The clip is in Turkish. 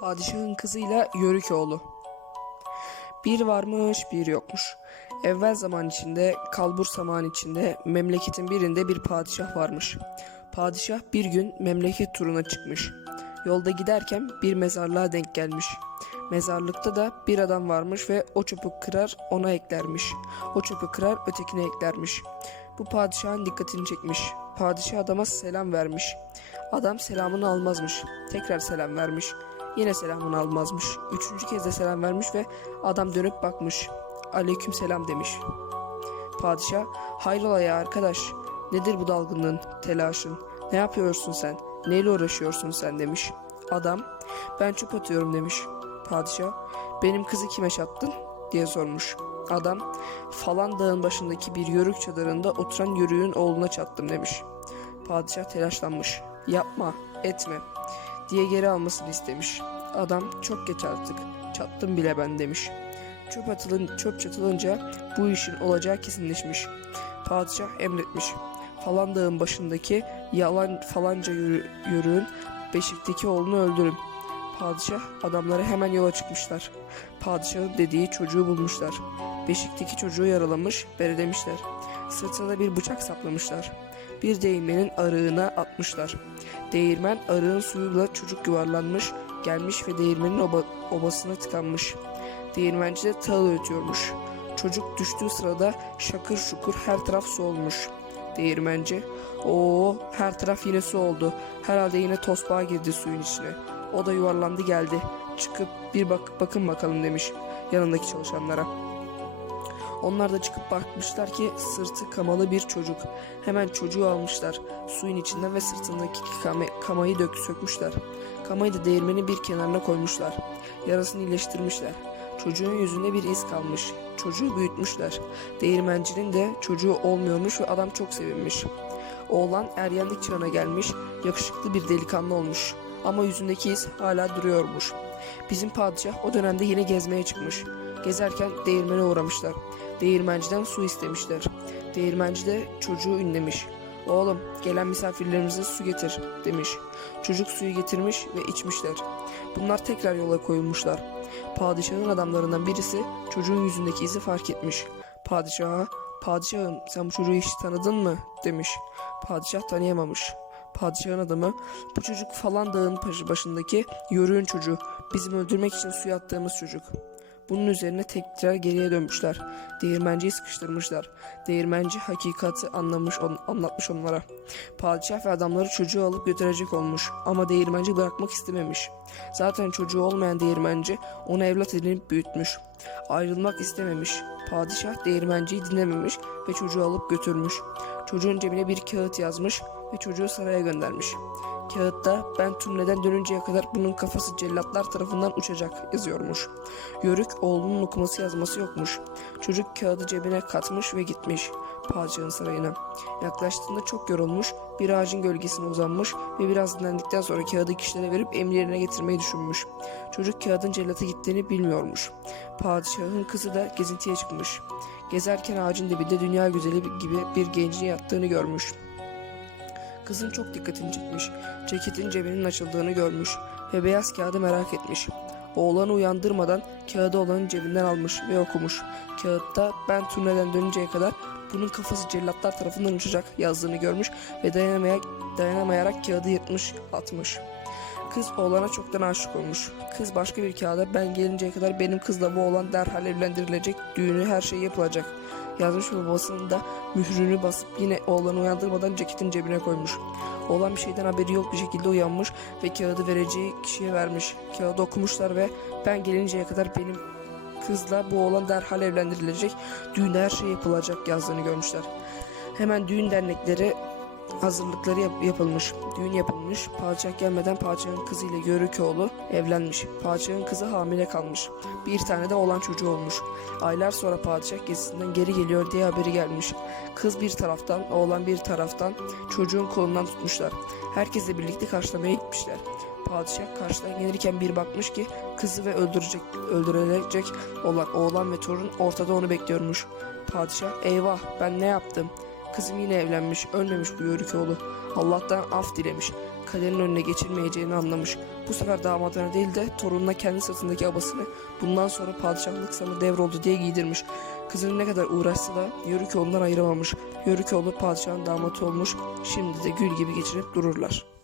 Padişahın kızıyla Yörük oğlu. Bir varmış bir yokmuş. Evvel zaman içinde, kalbur zaman içinde, memleketin birinde bir padişah varmış. Padişah bir gün memleket turuna çıkmış. Yolda giderken bir mezarlığa denk gelmiş. Mezarlıkta da bir adam varmış ve o çöpü kırar ona eklermiş. O çöpü kırar ötekine eklermiş. Bu padişahın dikkatini çekmiş. Padişah adama selam vermiş. Adam selamını almazmış. Tekrar selam vermiş. Yine selamını almazmış. Üçüncü kez de selam vermiş ve adam dönüp bakmış. Aleyküm selam demiş. Padişah, hayrola ya arkadaş, nedir bu dalgınlığın, telaşın, ne yapıyorsun sen, neyle uğraşıyorsun sen demiş. Adam, ben çöp atıyorum demiş. Padişah, benim kızı kime çattın diye sormuş. Adam, falan dağın başındaki bir yörük çadırında oturan yörüğün oğluna çattım demiş. Padişah telaşlanmış. Yapma, etme diye geri almasını istemiş. Adam çok geç artık, çattım bile ben demiş. Çöp, atılın, çöp çatılınca bu işin olacağı kesinleşmiş. Padişah emretmiş. Falan dağın başındaki yalan falanca yürü, yörüğün beşikteki oğlunu öldürün. Padişah adamları hemen yola çıkmışlar. Padişahın dediği çocuğu bulmuşlar. Beşikteki çocuğu yaralamış, berelemişler. Sırtına bir bıçak saplamışlar. Bir değirmenin arığına atmışlar. Değirmen arığın suyuyla çocuk yuvarlanmış, gelmiş ve değirmenin oba, obasına tıkanmış. Değirmenci de tağıl öğütüyormuş. Çocuk düştüğü sırada şakır şukur her taraf su olmuş. Değirmenci, o her taraf yine su oldu. Herhalde yine tosbağa girdi suyun içine. O da yuvarlandı geldi. Çıkıp bir bak bakın bakalım demiş yanındaki çalışanlara. Onlar da çıkıp bakmışlar ki sırtı kamalı bir çocuk. Hemen çocuğu almışlar suyun içinden ve sırtındaki kama- kamayı dök sökmüşler. Kamayı da değirmenin bir kenarına koymuşlar. Yarasını iyileştirmişler. Çocuğun yüzünde bir iz kalmış. Çocuğu büyütmüşler. Değirmencinin de çocuğu olmuyormuş ve adam çok sevinmiş. Oğlan ergenlik çağına gelmiş, yakışıklı bir delikanlı olmuş. Ama yüzündeki iz hala duruyormuş. Bizim padişah o dönemde yine gezmeye çıkmış. Gezerken değirmene uğramışlar. Değirmenciden su istemişler. Değirmenci de çocuğu ünlemiş. Oğlum gelen misafirlerimize su getir demiş. Çocuk suyu getirmiş ve içmişler. Bunlar tekrar yola koyulmuşlar. Padişahın adamlarından birisi çocuğun yüzündeki izi fark etmiş. Padişaha, padişahım sen bu çocuğu hiç tanıdın mı demiş. Padişah tanıyamamış. Padişahın adamı bu çocuk falan dağın başı- başındaki yörüğün çocuğu bizim öldürmek için suya attığımız çocuk. Bunun üzerine tekrar geriye dönmüşler. Değirmenciyi sıkıştırmışlar. Değirmenci hakikati anlamış, on, anlatmış onlara. Padişah ve adamları çocuğu alıp götürecek olmuş ama değirmenci bırakmak istememiş. Zaten çocuğu olmayan değirmenci onu evlat edinip büyütmüş. Ayrılmak istememiş. Padişah değirmenciyi dinlememiş ve çocuğu alıp götürmüş. Çocuğun cebine bir kağıt yazmış ve çocuğu saraya göndermiş. Kağıtta ben turneden dönünceye kadar bunun kafası cellatlar tarafından uçacak yazıyormuş. Yörük oğlunun okuması yazması yokmuş. Çocuk kağıdı cebine katmış ve gitmiş padişahın sarayına. Yaklaştığında çok yorulmuş, bir ağacın gölgesine uzanmış ve biraz dinlendikten sonra kağıdı kişilere verip emri yerine getirmeyi düşünmüş. Çocuk kağıdın cellata gittiğini bilmiyormuş. Padişahın kızı da gezintiye çıkmış. Gezerken ağacın dibinde dünya güzeli gibi bir gencin yattığını görmüş. Kızın çok dikkatini çekmiş. Ceketin cebinin açıldığını görmüş ve beyaz kağıdı merak etmiş. Oğlanı uyandırmadan kağıdı olanın cebinden almış ve okumuş. Kağıtta ben turneden dönünceye kadar bunun kafası cellatlar tarafından uçacak yazdığını görmüş ve dayanamaya, dayanamayarak kağıdı yırtmış atmış. Kız oğlana çoktan aşık olmuş. Kız başka bir kağıda ben gelinceye kadar benim kızla bu oğlan derhal evlendirilecek, düğünü her şey yapılacak. Yazmış ve babasının da mührünü basıp yine oğlanı uyandırmadan ceketin cebine koymuş. Oğlan bir şeyden haberi yok bir şekilde uyanmış ve kağıdı vereceği kişiye vermiş. Kağıdı okumuşlar ve ben gelinceye kadar benim kızla bu oğlan derhal evlendirilecek, düğünde her şey yapılacak yazdığını görmüşler. Hemen düğün dernekleri hazırlıkları yap- yapılmış. Düğün yapılmış. Padişah gelmeden padişahın kızıyla Yörükoğlu evlenmiş. Padişahın kızı hamile kalmış. Bir tane de oğlan çocuğu olmuş. Aylar sonra padişah gezisinden geri geliyor diye haberi gelmiş. Kız bir taraftan, oğlan bir taraftan çocuğun kolundan tutmuşlar. Herkesle birlikte karşılamaya gitmişler. Padişah karşıdan gelirken bir bakmış ki kızı ve öldürecek, öldürülecek olan oğlan ve torun ortada onu bekliyormuş. Padişah eyvah ben ne yaptım? Kızım yine evlenmiş, ölmemiş bu Yörükoğlu. Allah'tan af dilemiş. kaderin önüne geçilmeyeceğini anlamış. Bu sefer damadına değil de torununa kendi sırtındaki abasını bundan sonra padişahlık sana devroldu diye giydirmiş. Kızını ne kadar uğraşsa da Yörükoğlu'ndan ayıramamış. Yörükoğlu padişahın damatı olmuş. Şimdi de gül gibi geçinip dururlar.